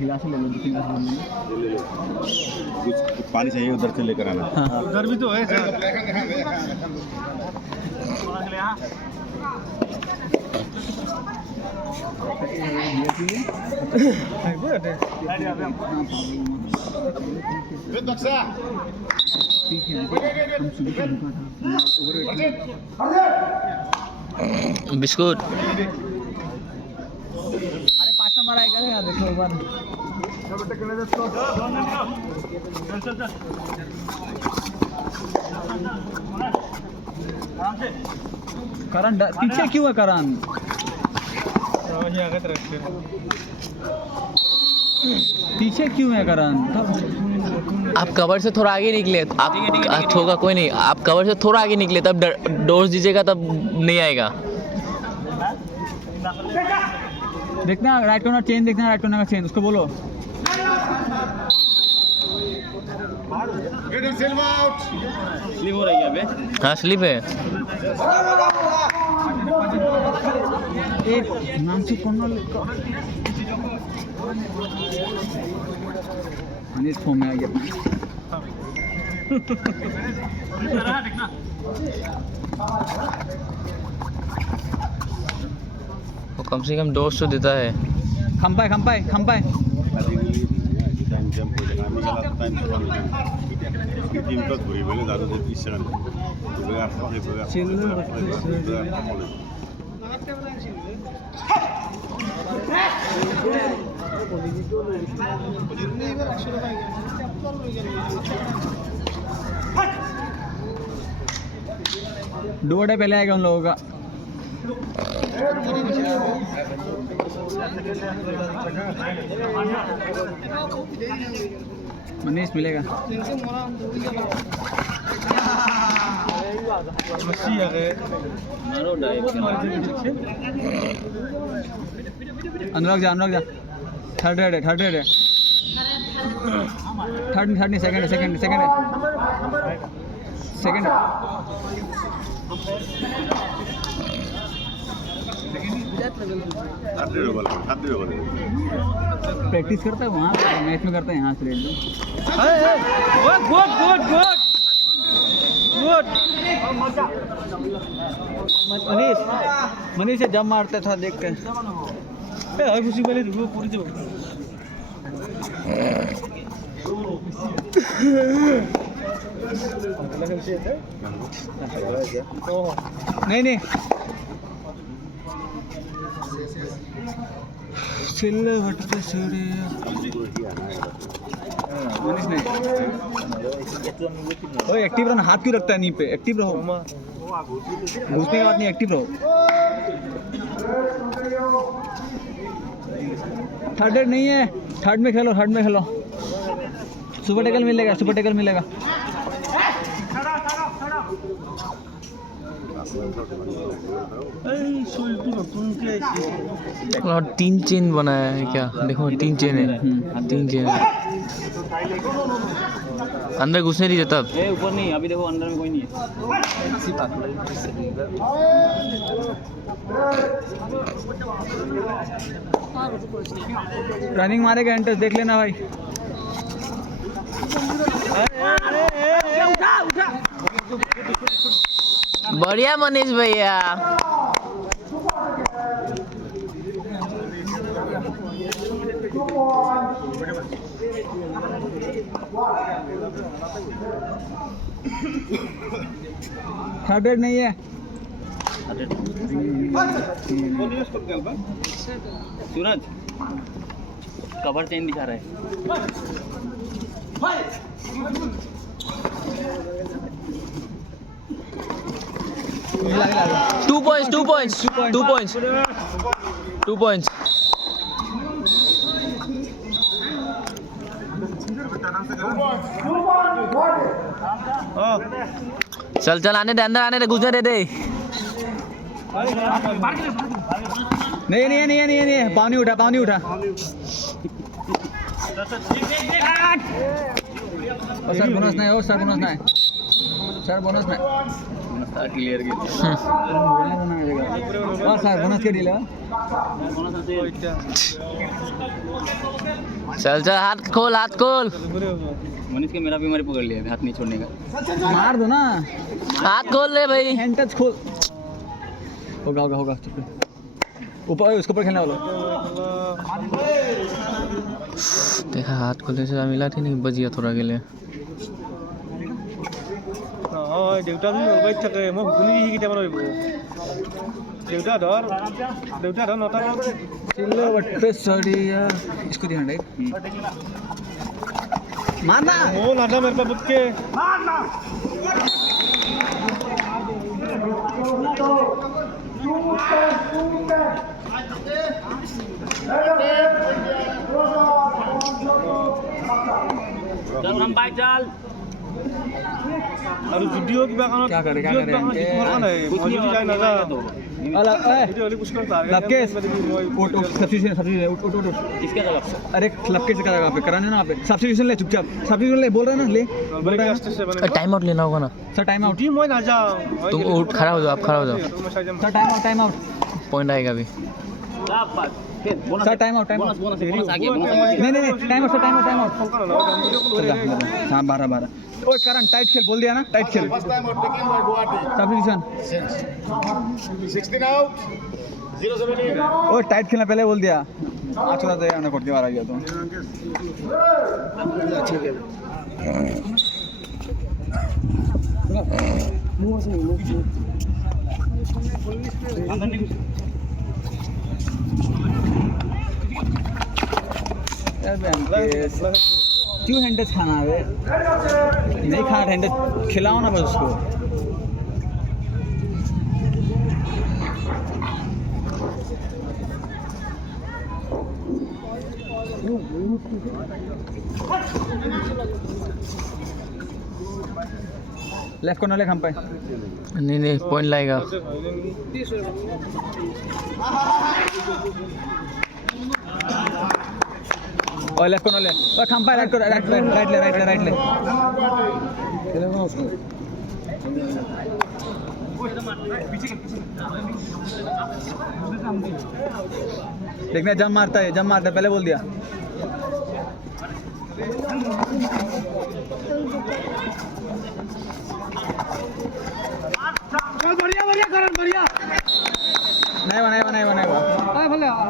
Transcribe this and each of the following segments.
गिलास ले लो, 2-3 गिलास ले लो। कुछ पानी चाहिए उधर से लेकर आना। हाँ उधर भी तो है सर। बिस्कुट। अरे 5 नंबर आएगा यार, देखो एक बार। करण पीछे क्यों है करण? पीछे क्यों है करण? आप कवर से थोड़ा आगे निकले, आप होगा कोई नहीं, आप कवर से थोड़ा आगे निकले तब डोज दीजिएगा, तब नहीं आएगा। देखना राइट कॉर्नर चेंज, देखना राइट कॉर्नर का चेंज, उसको बोलो। स्लिप हो रही है अबे। हाँ स्लिप है। एक नाम से कॉर्नर अनिस फॉर्म में आ गया। वो कम से कम डोज तो देता है। खंपाए खंपाए खंपाए। टीम का पूरी बोले ज़्यादा से 30 सेकंड डोडे पहले आएगा उन लोगों का। मनीष मिलेगा। अनुराग जा, अनुराग जा। थर्ड रेड है, थर्ड रेड है। थर्ड नहीं, सेकंड है, सेकंड सेकंड है, सेकंड है। प्रैक्टिस करता है वहाँ, मैच में करता है यहाँ से red. Good good good good good. Manish Manish से जब मारता था देख के। हर खुशी वाले रुको पूरी जो नहीं नहीं चिल्ले भटके सूर्य मनीष नहीं। ओए एक्टिव रहो, हाथ क्यों रखता है नी पे? एक्टिव रहो, घुसने के बाद नहीं, एक्टिव रहो। थर्ड रेड नहीं है, थर्ड में खेलो, थर्ड में खेलो। सुपर टेकल मिलेगा, सुपर टेकल मिलेगा। और 3 चेन बनाया है क्या? देखो 3 चेन है, 3 चेन है। अंदर घुसने दीजिए तब। ऊपर नहीं, अभी देखो अंदर में कोई नहीं है। रनिंग मारेगा एंट्रेंस, देख लेना भाई। बढ़िया मनीष भैया। थर्ड रेड नहीं है। सूरज कवर चेंज दिखा रहा है। 2 points, 2 points, 2 points, 2 points. चल चल आने दे, अंदर आने दे, घुसने दे दे। नहीं नहीं नहीं नहीं नहीं, पाँव नहीं उठा, पाँव नहीं उठा। सर बोनस नहीं हो, सर बोनस नहीं, सर बोनस नहीं। ক্লিয়ার গেল और सर बोनस के डील है चल चल हाथ खोल मनीष के मेरा बीमारी पकड़ लिया हाथ नहीं छोड़ने का मार दो ना हाथ खोल ले भाई हैंड टच खोल होगा चुप ऊपर उसके ऊपर खेलने वाला देखा हाथ खोलने से मिला थी नहीं बजिया थोड़ा के लिए দেউতা যদি মোবাইল থাকে মই ভুলি দিহি কেতিয়াবা ৰহিব দেউতা ধৰ নটা चिल्लो बट्टे सड़िया इसको ध्यान रख मारना মো নাদা মেৰ পৰা বুটকে আৰু ভিডিঅ' কিবা কাৰণত क्या करे মই যদি যাই নাযাওঁ अला ए ভিডিঅ' হলি পুষ্কৰ তাৰ लपकेश उठ सब्स्टिट्यूशन किसके जगह अरे लपकेश का जगह पे कराने ना आप सब्स्टिट्यूशन ले चुपचाप सब्स्टिट्यूशन ले बोल रहे हैं ना ले बोल रहे हैं टाइम आउट लेना होगा ना सर टाइम आउट মই নাযাওঁ तुम उठ खड़ा हो जाओ आप खड़ा हो जाओ सर टाइम आउट पॉइंट आएगा अभी सर टाइम आउट नहीं टाइम आउट हाँ 12 ओए करण टाइट खेल बोल दिया ना टाइट खेल सब्स्टिट्यूशन 16 out 0-17 ओए टाइट खेलना पहले बोल दिया अच्छा था यार ना कोट के बाहर आ गया तो क्यों हैंड टच खाना है नहीं खा हैंड टच खिलाओ ना बस उसको लेफ्ट कॉर्नर ले हम पे नहीं पॉइंट लाएगा और लेफ्ट कॉर्नर ले और खम पे राइट ले खेलेगा उसको देखना जम मारता है पहले बोल दिया बढ़िया करण बढ़िया नहीं बनेगा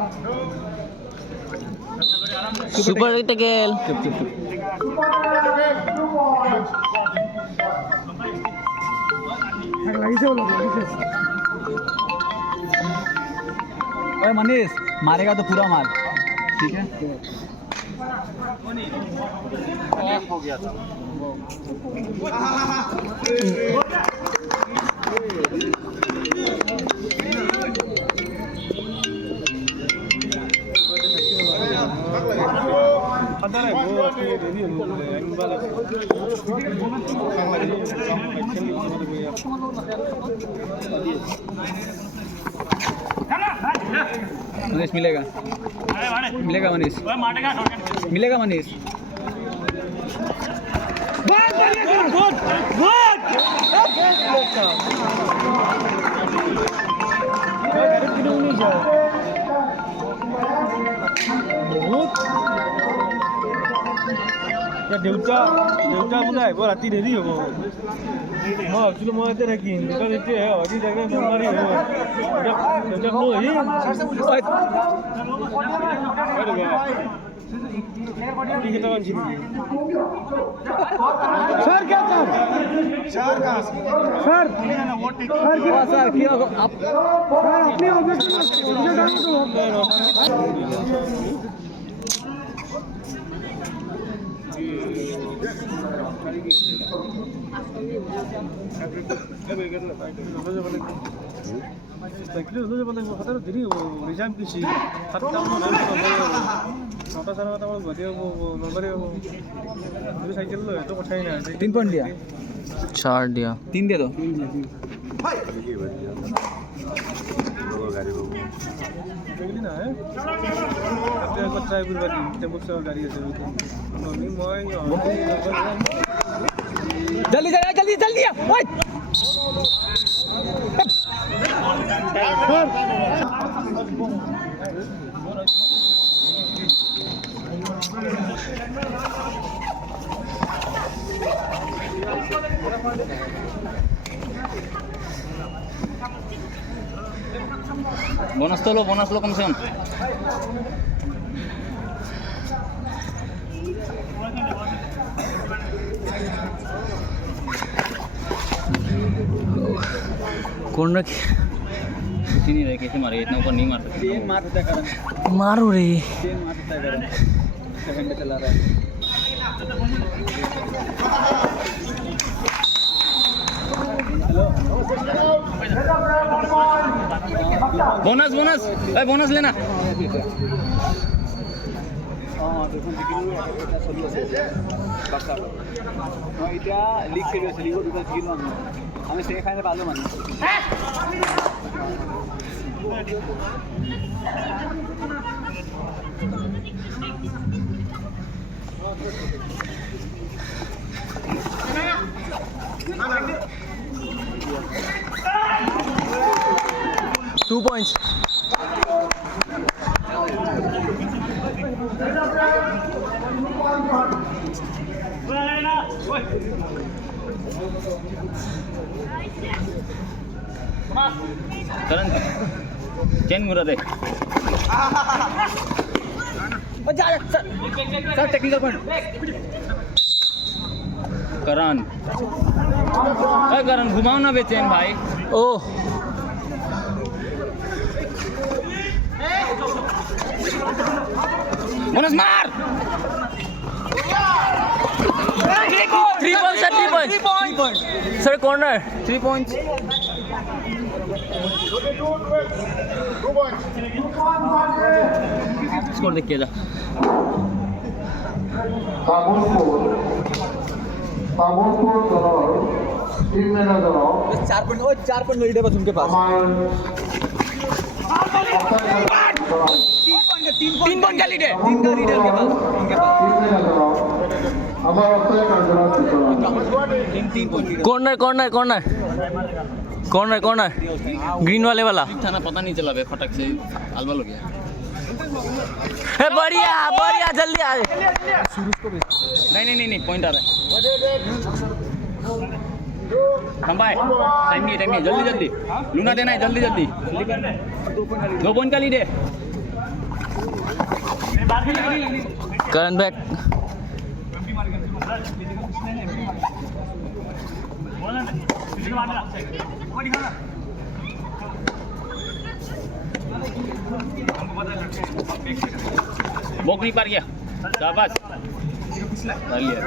सुपर टेकल चुप ओए मनीष मारेगा तो पूरा मार ठीक है हो गया था अंदर है वो अपनी रेडी एंगल मनीष मिलेगा मनीष দেউতা বোলে আহিব ৰাতি দেৰি হ'ব মই ভাবিছিলোঁ মই এতিয়া থাকিম দোকান এতিয়া হৰি জেগা বেমাৰী হ'ব দেউতাক লৈ দেৰি হ'ব ৰিজাৰ্ভ দিছি 7টা মানত 9টা 9:30 মানত গুৱাহাটী হ'ব নলবাৰী হ'ব চাইকেল লৈ সেইটো কথাই নাই 3 पॉइंट दिया 4 दिया 3 दे दो নাই ট্ৰাই কৰিব দিম টেম্পোৰ গাড়ী আছে মই जल्दी ओए बोनस तो लो कम से कम। कॉर्नर किसी नहीं रहे, कैसे मारे इतना ऊपर नहीं मार सकते। चेन मार सकता है करण, मारो रे। चेन मार सकता है करण, सेकंड चला रहा है। बोनस बोनस भाई, बोनस लेना। এতিয়া লীগ খেলি আছে, লীগৰ দুটা জিকিলো আমি ছেমি ফাইনেল পালোঁ মানে। Two points. करण चेन मुरा दे सर, टेक्निकल पॉइंट। करण अरे करण घुमाओ ना बे चेन भाई। ओह बोनस मार। 3 points sir, 3 points sir. Corner 3 points. Score देख के जा। পাবনপুর দলৰ টিম মেনেজাৰক 4 पॉइंट लीड है बस उनके पास। আমাৰ 3 पॉइंट का लीड है, 3 का लीड है उनके पास। টিম মেনেজাৰক আমাৰ অৰ্থৰে কাৰ্যৰত বিচৰা। 3 point. Corner corner corner corner corner green वाले वाला। था ना, पता नहीं चला बे, फटक से अलबल हो गया। है बढ़िया बढ़िया, जल्दी आ। नहीं पॉइंट आ रहा है। संभाई, टाइम नहीं जल्दी जल्दी लूना देना है, जल्दी 2 पॉइंट का लीड है। करण बैक। बोक नहीं पार गया, शाबाश कर लिया।